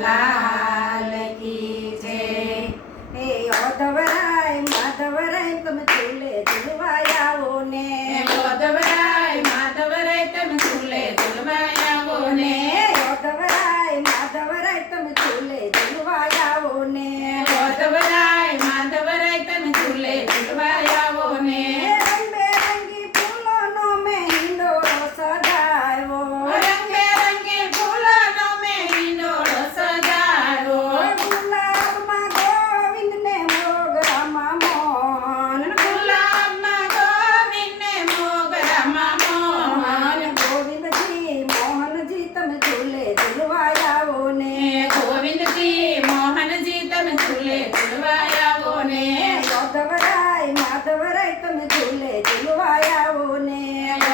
લાલ કી જય. હે ઓધવરાય માધવરાય તમે ઝૂલે ઝૂલવા આવો ને. ઓધવરાય માધવરાય તમે ઝૂલે ઝૂલવા આવો ને. ઓધવરાય માધવરાય તમે ઝૂલે ઝૂલવા આવો ને. ઓધવરાય માધવરાય તમે ઝૂલે ઝૂલવા આવો ને. રંગબેરંગી ફૂલોનો મેં હિંડોળો સજાવ્યો. રંગબેરંગી ફૂલોનો મેં હિંડોળો સજાવ્યો. ગુલાબમાં ગોવિંદને મોગરામાં મોહન. ગુલાબમાં ગોવિંદને મોગરામાં મોહન. ગોવિંદજી મોહનજી તમે ઝૂલે ઝૂલવા આવો ને. ગોવિંદજી મોહનજી તમે ઝૂલે ઝૂલવા આવો ને. ઓધવરાય માધવરાય તમે ઝૂલે ઝૂલવા આવો ને.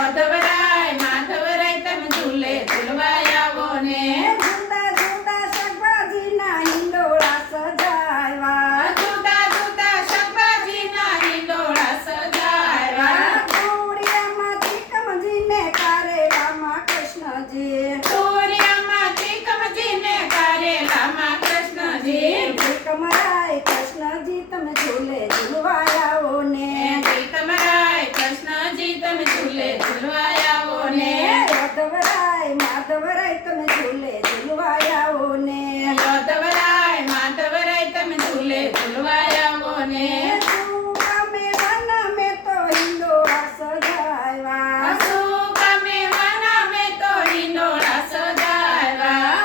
ઓધવરાય માધવરાય તમે ઝૂલે ઝૂલવા આવો ને. જુદા જુદા શાકભાજીના હિંડોળા સજાવ્યા. જુદા જુદા શાકભાજીના હિંડોળા સજાવ્યા. ચોળિયામાંથી કમજીને કારેલામાં કૃષ્ણજી. ચોરિયામાંથી કમજીને કારેલામાં કૃષ્ણજી. કમરાય કૃષ્ણજી તમે ઝૂલે ઝૂલવા આવો ને. કમરાય કૃષ્ણજી તમે ઝૂલે ઝૂલવા આવો ને. ઓધવરાય માધવરાય તમે ઝૂલે ઝૂલવા આવો ને. ઓધવરાય માધવરાય તમે ઝૂલે ઝૂલવા આવો ને. સુકામે વનમે તો હિંડોળા સજાવ્યા. સુકામે વનમે તો હિંડોળા સજાવ્યા.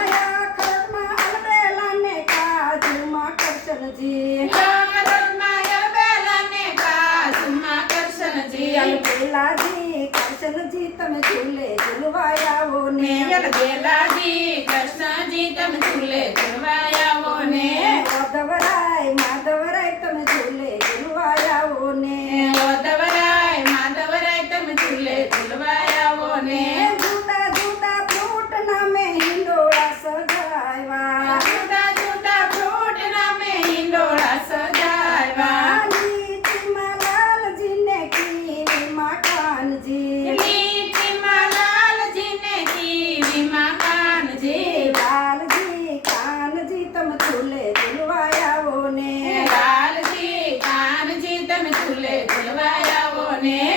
ખડમાં અલબેલાને કાજુમાં કૃષ્ણજી. લગનમાં અલબેલાને કાજુમાં કૃષ્ણજી. અલબેલાજી કૃષ્ણજી તમે ઝૂલે ઝૂલવા આવો ને. અલબેલાજી કૃષ્ણજી તમે ઝૂલે ઝૂલવા આવો ને. ઓધવરાય માધવરાય તમે ઝૂલે ઝૂલવા આવો ને. ઓધવરાય માધવરાય તમે ઝૂલે ઝૂલવા આવો ને. જુદા જુદા ફ્રૂટના મેં હિંડોળા સજાવ્યા. જુદા જુદા ફ્રૂટના મેં હિંડોળા સજાવ્યા. લીચીમાં લાલજીને કીવીમાં કાનજી. લીચીમાં લાલજીને કીવીમાં કાનજી. લાલજી કાનજી તમે ઝૂલે ઝૂલવા આવો ને. લાલજી કાનજી તમે ઝૂલે ઝૂલવા આવો ને.